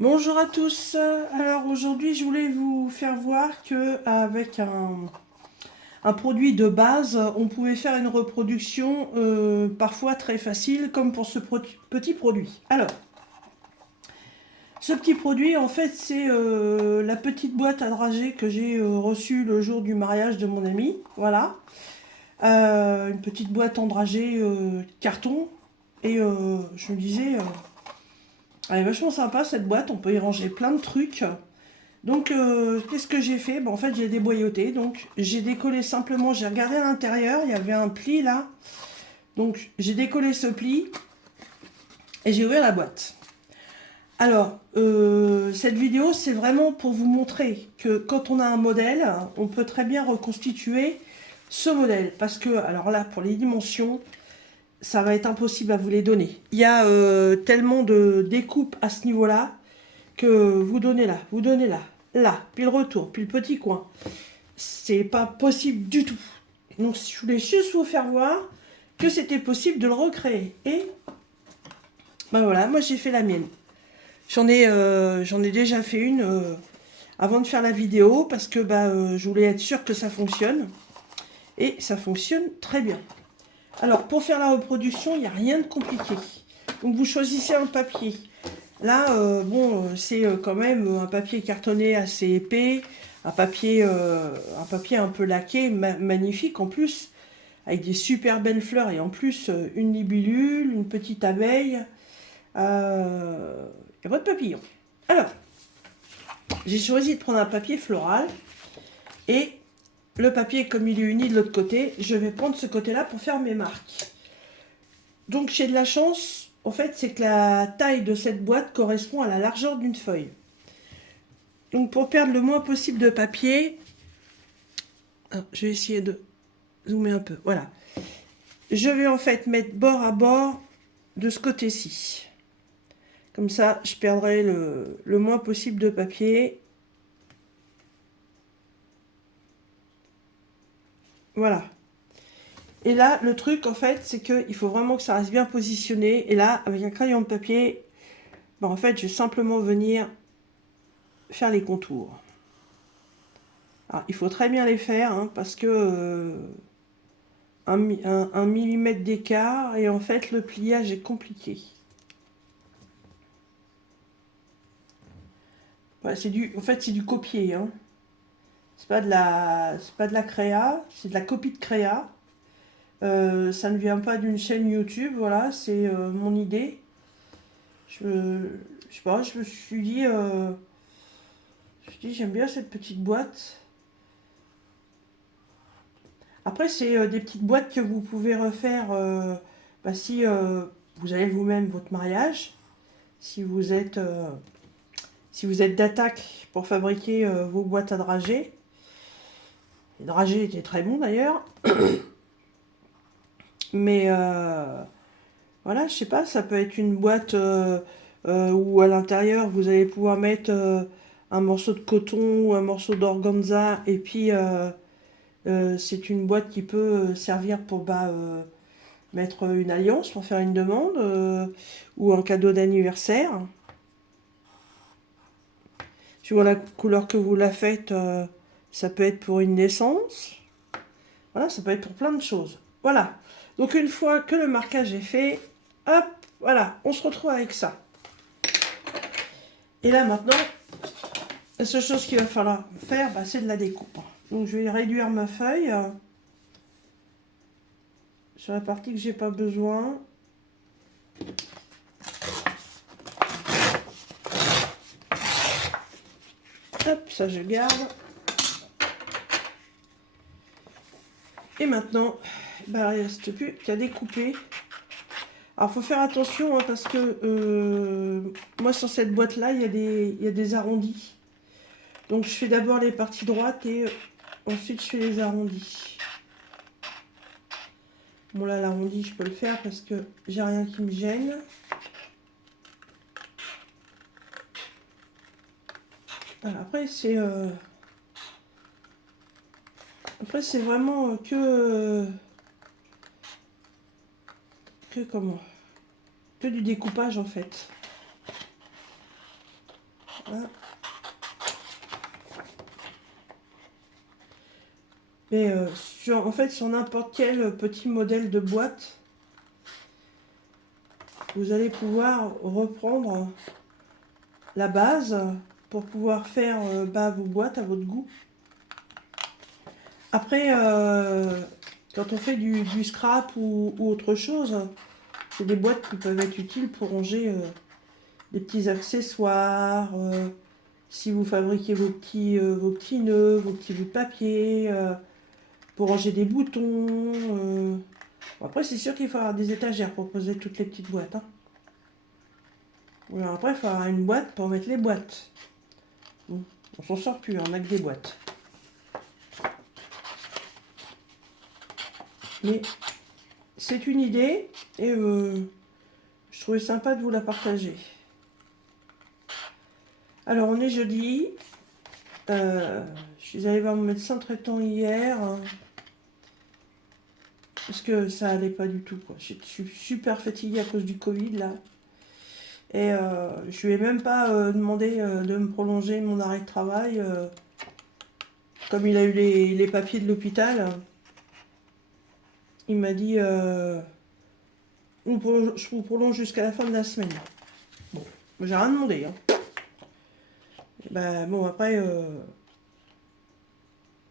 Bonjour à tous. Alors aujourd'hui, je voulais vous faire voir que avec un produit de base, on pouvait faire une reproduction parfois très facile, comme pour ce petit produit. Alors, ce petit produit, en fait, c'est la petite boîte à dragées que j'ai reçue le jour du mariage de mon ami. Voilà. Une petite boîte en dragée carton. Et je me disais, elle est vachement sympa cette boîte, on peut y ranger plein de trucs. Donc, qu'est-ce que j'ai fait? En fait, j'ai déboyauté. Donc, j'ai décollé simplement, j'ai regardé à l'intérieur, il y avait un pli là. Donc, j'ai décollé ce pli et j'ai ouvert la boîte. Alors, cette vidéo, c'est vraiment pour vous montrer que quand on a un modèle, on peut très bien reconstituer ce modèle. Parce que, alors là, pour les dimensions, ça va être impossible à vous les donner. Il y a tellement de découpes à ce niveau-là que vous donnez là, puis le retour, puis le petit coin. C'est pas possible du tout. Donc je voulais juste vous faire voir que c'était possible de le recréer. Et ben voilà, moi j'ai fait la mienne. J'en ai déjà fait une avant de faire la vidéo parce que je voulais être sûre que ça fonctionne. Et ça fonctionne très bien. Alors pour faire la reproduction, il n'y a rien de compliqué. Donc vous choisissez un papier. Là, c'est quand même un papier cartonné assez épais, un papier un peu laqué, magnifique en plus, avec des super belles fleurs et en plus une libellule, une petite abeille et votre papillon. Alors, j'ai choisi de prendre un papier floral et le papier, comme il est uni de l'autre côté, je vais prendre ce côté-là pour faire mes marques. Donc j'ai de la chance, en fait, c'est que la taille de cette boîte correspond à la largeur d'une feuille. Donc pour perdre le moins possible de papier, je vais essayer de zoomer un peu, voilà. Je vais en fait mettre bord à bord de ce côté-ci. Comme ça, je perdrai le moins possible de papier. Voilà. Et là, le truc, en fait, c'est qu'il faut vraiment que ça reste bien positionné. Et là, avec un crayon de papier, en fait, je vais simplement venir faire les contours. Alors, il faut très bien les faire, hein, parce que un millimètre d'écart, et en fait, le pliage est compliqué. Ouais, en fait, c'est du copier, hein. C'est pas de la créa, c'est de la copie de créa. Ça ne vient pas d'une chaîne YouTube, voilà, c'est mon idée. Je, je sais pas, je me suis dit, j'aime bien cette petite boîte. Après, c'est des petites boîtes que vous pouvez refaire si vous avez vous-même votre mariage, si vous êtes, si vous êtes d'attaque pour fabriquer vos boîtes à dragées. Les dragées étaient très bons d'ailleurs, mais voilà, je sais pas, ça peut être une boîte où à l'intérieur vous allez pouvoir mettre un morceau de coton ou un morceau d'organza et puis c'est une boîte qui peut servir pour mettre une alliance, pour faire une demande ou un cadeau d'anniversaire. Suivant la couleur que vous la faites, ça peut être pour une naissance. Voilà, ça peut être pour plein de choses. Voilà. Donc une fois que le marquage est fait, hop, voilà, on se retrouve avec ça. Et là maintenant, la seule chose qu'il va falloir faire, c'est de la découpe. Donc je vais réduire ma feuille sur la partie que j'ai pas besoin. Hop, ça je garde. Et maintenant, il ne reste plus qu'à découper. Alors, il faut faire attention parce que moi, sur cette boîte-là, il y a des arrondis. Donc, je fais d'abord les parties droites et ensuite, je fais les arrondis. Bon, là, l'arrondi, je peux le faire parce que j'ai rien qui me gêne. Voilà, après, c'est vraiment que du découpage en fait. Voilà. Mais en fait, sur n'importe quel petit modèle de boîte, vous allez pouvoir reprendre la base pour pouvoir faire vos boîtes à votre goût. Après, quand on fait du scrap ou autre chose, c'est des boîtes qui peuvent être utiles pour ranger des petits accessoires, si vous fabriquez vos petits nœuds, vos petits bouts de papier, pour ranger des boutons. Bon, après, c'est sûr qu'il faut avoir des étagères pour poser toutes les petites boîtes. Hein. Alors après, il faut avoir une boîte pour mettre les boîtes. Bon, on s'en sort plus, on a que des boîtes. Mais c'est une idée et je trouvais sympa de vous la partager. Alors, on est jeudi. Je suis allée voir mon médecin traitant hier. Parce que ça allait pas du tout. Je suis super fatiguée à cause du Covid là. Et je lui ai même pas demandé de me prolonger mon arrêt de travail. Comme il a eu les papiers de l'hôpital, il m'a dit je vous prolonge jusqu'à la fin de la semaine. Bon, j'ai rien demandé. Hein. Bon, après,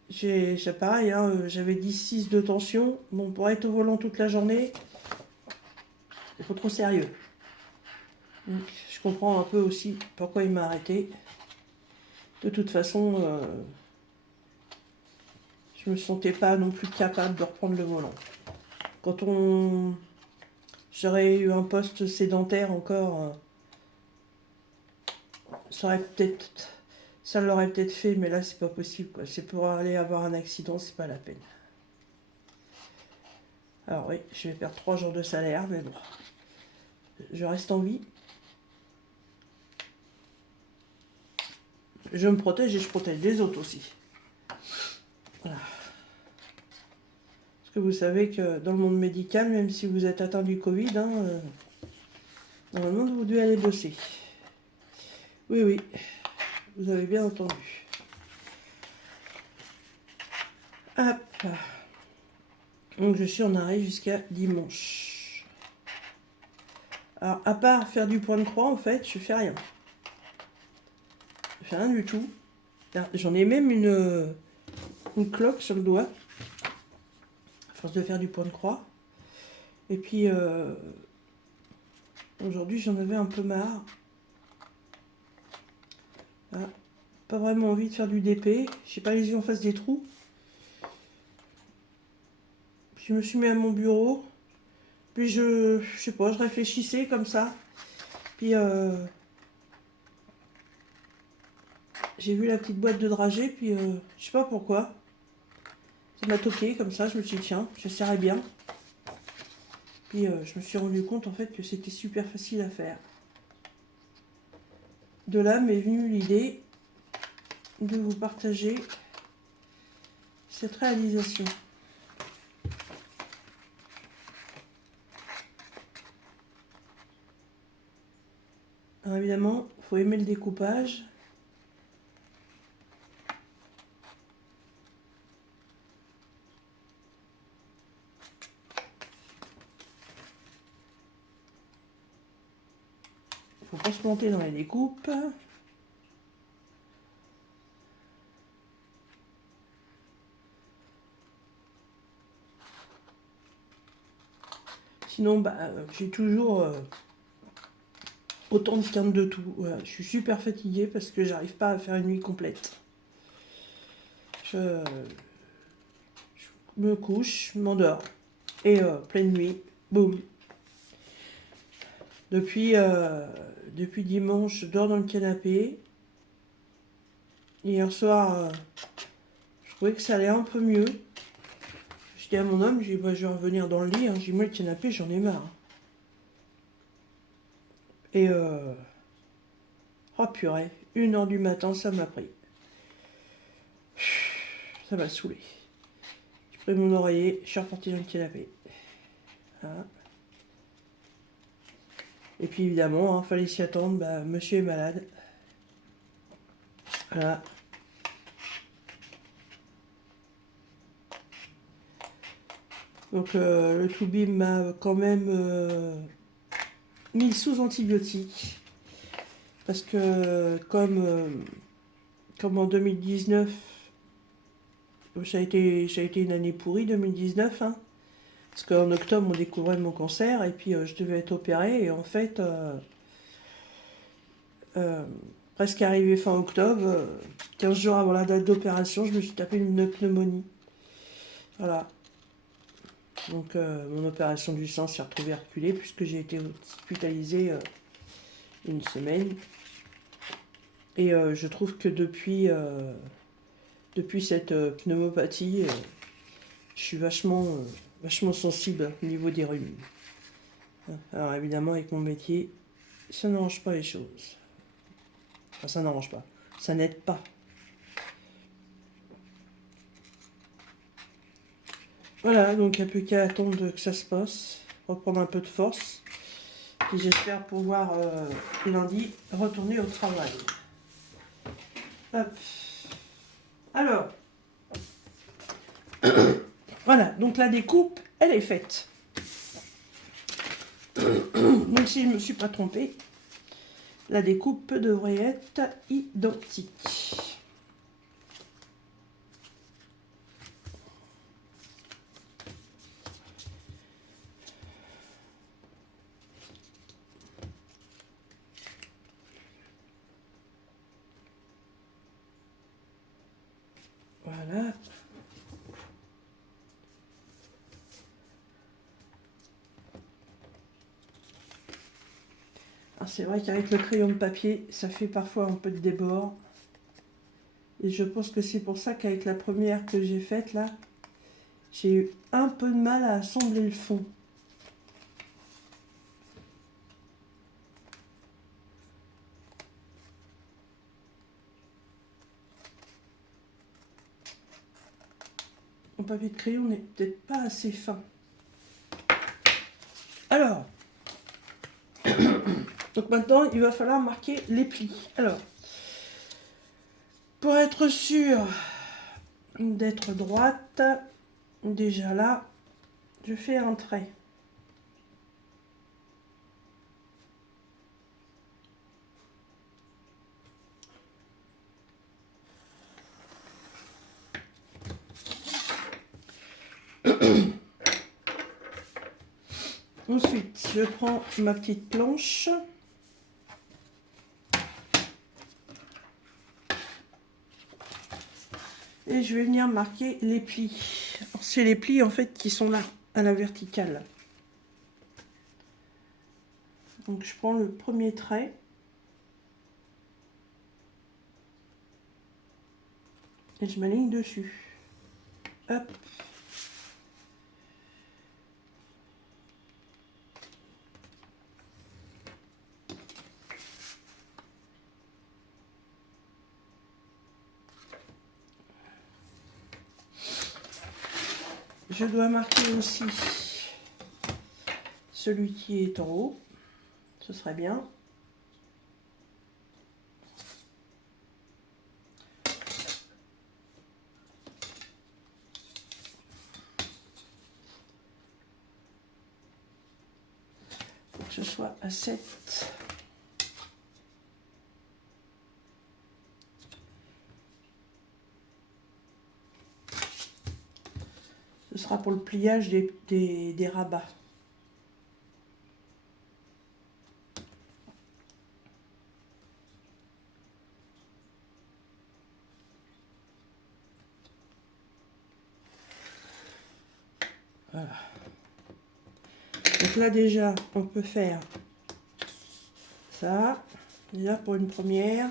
c'est pareil, hein, j'avais 10,6 de tension. Bon, pour être au volant toute la journée, il faut trop sérieux. Donc, je comprends un peu aussi pourquoi il m'a arrêté. De toute façon, je me sentais pas non plus capable de reprendre le volant. Quand j'aurais eu un poste sédentaire encore, ça l'aurait peut-être fait, mais là c'est pas possible quoi. C'est pour aller avoir un accident, c'est pas la peine. Alors oui, je vais perdre 3 jours de salaire, mais bon, je reste en vie. Je me protège et je protège les autres aussi. Voilà. Parce que vous savez que dans le monde médical, même si vous êtes atteint du Covid, normalement vous devez aller bosser. Oui, oui, vous avez bien entendu. Hop. Donc je suis en arrêt jusqu'à dimanche. Alors, à part faire du point de croix, en fait, je fais rien. Je fais rien du tout. J'en ai même une cloque sur le doigt, à force de faire du point de croix. Et puis, aujourd'hui, j'en avais un peu marre. Là, pas vraiment envie de faire du DP. J'ai pas les yeux en face des trous. Puis je me suis mis à mon bureau. Puis je sais pas, je réfléchissais comme ça. Puis j'ai vu la petite boîte de dragée. Puis je sais pas pourquoi. Ça m'a toqué comme ça. Je me suis dit tiens, je serrais bien. Puis je me suis rendu compte en fait que c'était super facile à faire. De là m'est venue l'idée de vous partager cette réalisation. Alors évidemment, il faut aimer le découpage. Il ne faut pas se planter dans les découpes. Sinon, j'ai toujours autant de quinte de tout. Voilà, je suis super fatiguée parce que j'arrive pas à faire une nuit complète. Je me couche, je m'endors. Et pleine nuit, boum. Depuis dimanche, je dors dans le canapé. Hier soir, je trouvais que ça allait un peu mieux. Je dis à mon homme, je vais revenir dans le lit. J'ai moi le canapé, j'en ai marre. Et oh purée, 1h du matin, ça m'a pris. Ça m'a saoulé. J'ai pris mon oreiller, je suis reparti dans le canapé. Voilà. Et puis évidemment, fallait s'y attendre, monsieur est malade. Voilà. Donc le Toubib m'a quand même mis sous antibiotiques. Parce que comme en 2019, ça a été une année pourrie 2019, hein, parce qu'en octobre on découvrait mon cancer et puis je devais être opérée et en fait euh, presque arrivé fin octobre, 15 jours avant la date d'opération, je me suis tapé une pneumonie. Voilà. Donc mon opération du sang s'est retrouvée reculée puisque j'ai été hospitalisée une semaine. Et je trouve que depuis cette pneumopathie, je suis vachement sensible au niveau des rhumes. Alors évidemment, avec mon métier, ça n'arrange pas les choses. Enfin, ça n'arrange pas. Ça n'aide pas. Voilà, donc il n'y a plus qu'à attendre que ça se passe, reprendre un peu de force. Et j'espère pouvoir lundi retourner au travail. Hop. Alors, voilà, donc la découpe, elle est faite. Donc si je ne me suis pas trompée, la découpe devrait être identique. Voilà. Alors c'est vrai qu'avec le crayon de papier, ça fait parfois un peu de débord. Et je pense que c'est pour ça qu'avec la première que j'ai faite là, j'ai eu un peu de mal à assembler le fond. Mon papier de crayon n'est peut-être pas assez fin. Alors, donc maintenant il va falloir marquer les plis. Alors, pour être sûr d'être droite, déjà là, je fais un trait. Ensuite, je prends ma petite planche. Et je vais venir marquer les plis. C'est les plis en fait qui sont là, à la verticale. Donc je prends le premier trait. Et je m'aligne dessus. Hop. Je dois marquer aussi celui qui est en haut. Ce serait bien. Faut que ce soit à 7. Ce sera pour le pliage des rabats. Voilà. Donc là déjà, on peut faire ça. Déjà pour une première.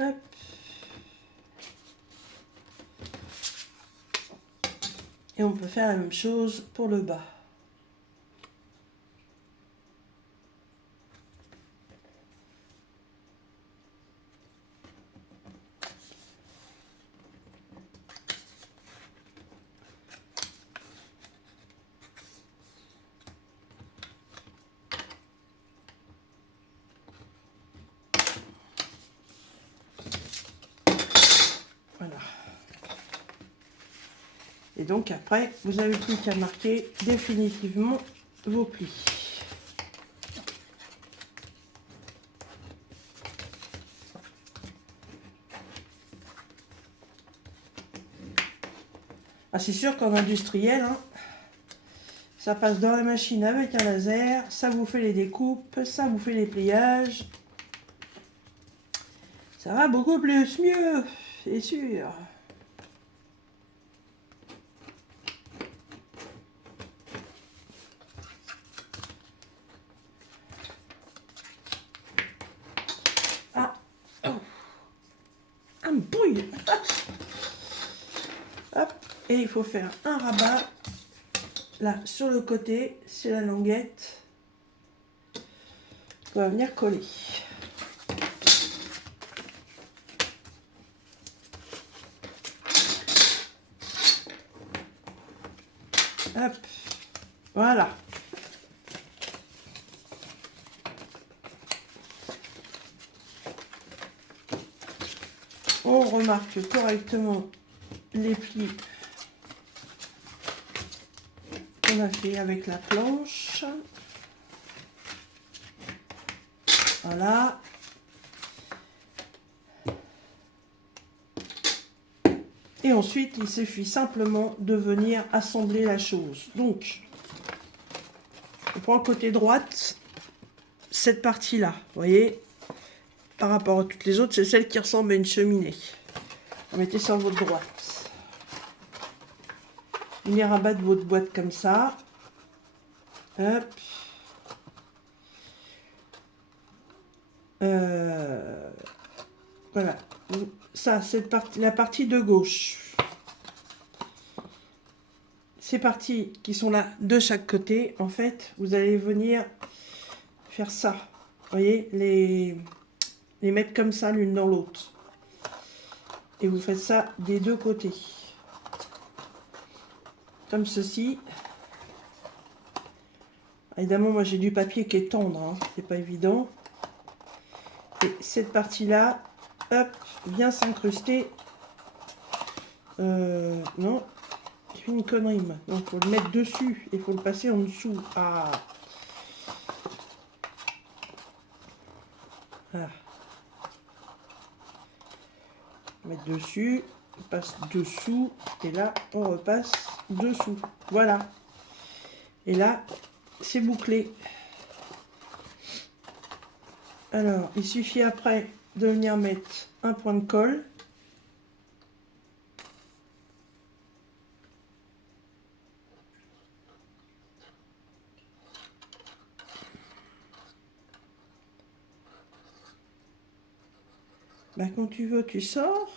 Hop. Et on peut faire la même chose pour le bas. Et donc après, vous n'avez plus qu'à marquer définitivement vos plis. Ah, c'est sûr qu'en industriel, hein, ça passe dans la machine avec un laser, ça vous fait les découpes, ça vous fait les pliages. Ça va beaucoup plus mieux, c'est sûr. Ah, oh, un bouille. Hop, et il faut faire un rabat. Là, sur le côté, c'est la languette. On va venir coller. Hop, voilà. On remarque correctement les plis qu'on a fait avec la planche. Voilà. Et ensuite, il suffit simplement de venir assembler la chose. Donc, on prend le côté droite, cette partie-là, vous voyez, par rapport à toutes les autres, c'est celle qui ressemble à une cheminée. Vous mettez sur votre droite. Venez rabattre votre boîte comme ça. Hop. Voilà. Ça, la partie de gauche. Ces parties qui sont là de chaque côté, en fait, vous allez venir faire ça. Vous voyez, les mettre comme ça l'une dans l'autre. Et vous faites ça des deux côtés. Comme ceci. Évidemment, moi j'ai du papier qui est tendre, hein, c'est pas évident. Et cette partie-là, hop, vient s'incruster. Non, j'ai fait une connerie. Donc il faut le mettre dessus et il faut le passer en dessous. Ah. Voilà. Mettre dessus, on passe dessous, et là on repasse dessous. Voilà. Et là, c'est bouclé. Alors, il suffit après de venir mettre un point de colle. Bah, quand tu veux, tu sors.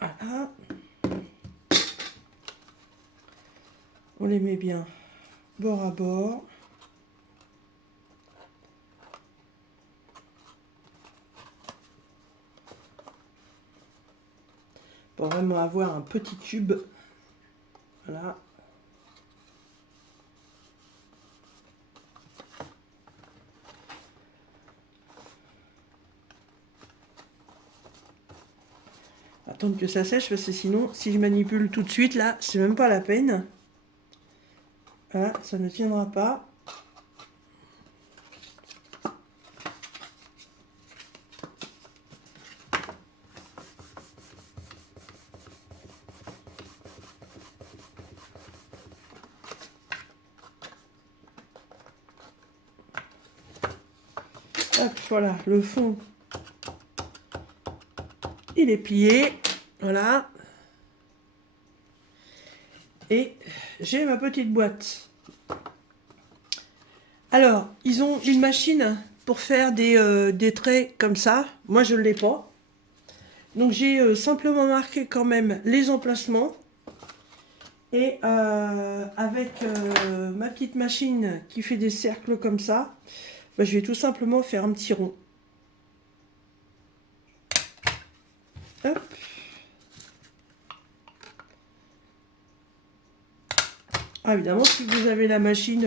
Voilà. On les met bien bord à bord. Pour vraiment avoir un petit tube. Voilà. Attendre que ça sèche parce que sinon, si je manipule tout de suite, là, c'est même pas la peine. Voilà, ça ne tiendra pas. Hop, voilà, le fond, il est plié, voilà. Et j'ai ma petite boîte. Alors, ils ont une machine pour faire des traits comme ça. Moi, je ne l'ai pas. Donc, j'ai simplement marqué quand même les emplacements. Et avec ma petite machine qui fait des cercles comme ça, bah, je vais tout simplement faire un petit rond. Hop. Ah, évidemment, si vous avez la machine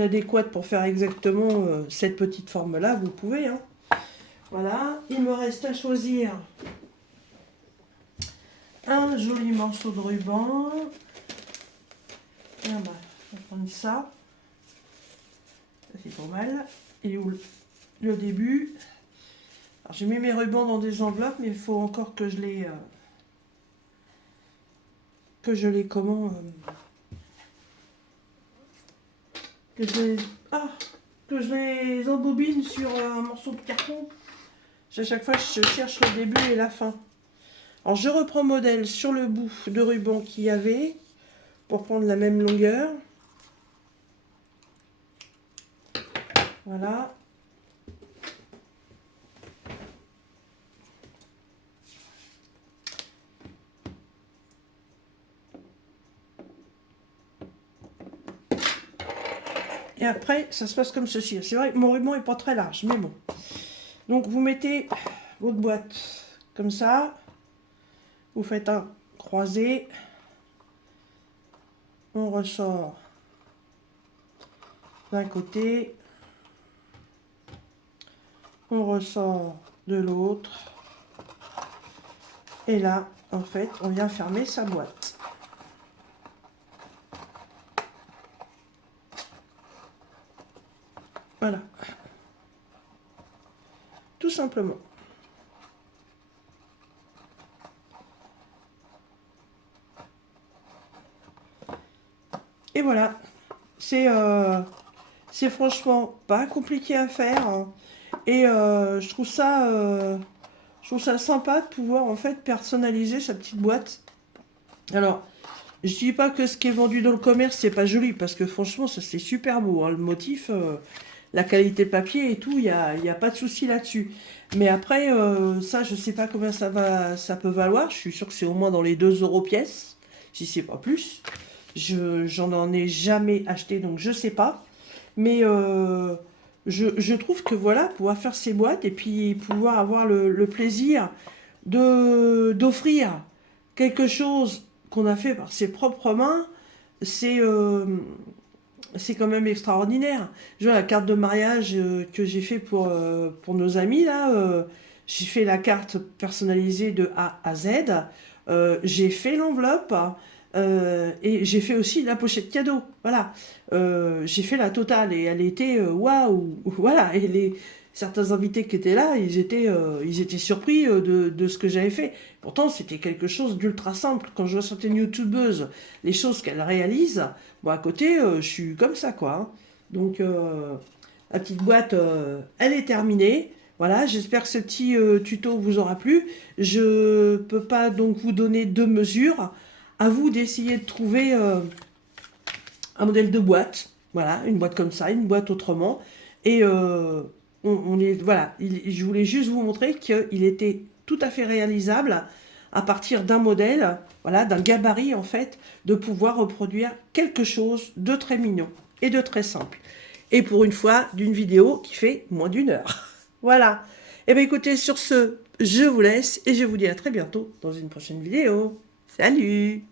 adéquate pour faire exactement cette petite forme-là, vous pouvez. Hein. Voilà, il me reste à choisir un joli morceau de ruban. Ah bah, on va prendre ça. Ça c'est pas mal. Et où le début. Alors j'ai mis mes rubans dans des enveloppes, mais il faut encore que je les comment que je les embobine sur un morceau de carton. À chaque fois je cherche le début et la fin. Alors je reprends modèle sur le bout de ruban qu'il y avait pour prendre la même longueur. Voilà. Et après, ça se passe comme ceci. C'est vrai que mon ruban n'est pas très large, mais bon. Donc vous mettez votre boîte comme ça. Vous faites un croisé. On ressort d'un côté. On ressort de l'autre. Et là, en fait, on vient fermer sa boîte. Voilà. Tout simplement. Et voilà. C'est franchement pas compliqué à faire. Hein. Et je trouve ça sympa de pouvoir en fait personnaliser sa petite boîte. Alors, je dis pas que ce qui est vendu dans le commerce c'est pas joli parce que franchement ça c'est super beau. Hein. Le motif, la qualité papier et tout, il y a pas de souci là-dessus. Mais après, ça je sais pas combien ça peut valoir. Je suis sûre que c'est au moins dans les 2 € pièce, si c'est pas plus. J'en ai jamais acheté donc je sais pas. Mais je trouve que voilà, pouvoir faire ces boîtes et puis pouvoir avoir le plaisir d'offrir quelque chose qu'on a fait par ses propres mains, c'est quand même extraordinaire. Je vois la carte de mariage que j'ai fait pour nos amis là, j'ai fait la carte personnalisée de A à Z, j'ai fait l'enveloppe. Et j'ai fait aussi la pochette cadeau, voilà. J'ai fait la totale et elle était waouh, voilà. Et certains invités qui étaient là, ils étaient surpris de ce que j'avais fait. Pourtant, c'était quelque chose d'ultra simple. Quand je vois certaines youtubeuses, les choses qu'elles réalisent, bon, à côté, je suis comme ça, quoi. Hein. Donc, la petite boîte, elle est terminée. Voilà, j'espère que ce petit tuto vous aura plu. Je peux pas donc vous donner de mesures. À vous d'essayer de trouver un modèle de boîte. Voilà, une boîte comme ça, une boîte autrement. Et voilà, je voulais juste vous montrer qu'il était tout à fait réalisable à partir d'un modèle, voilà, d'un gabarit en fait, de pouvoir reproduire quelque chose de très mignon et de très simple. Et pour une fois, d'une vidéo qui fait moins d'1 heure. Voilà. Et bien écoutez, sur ce, je vous laisse et je vous dis à très bientôt dans une prochaine vidéo. Salut!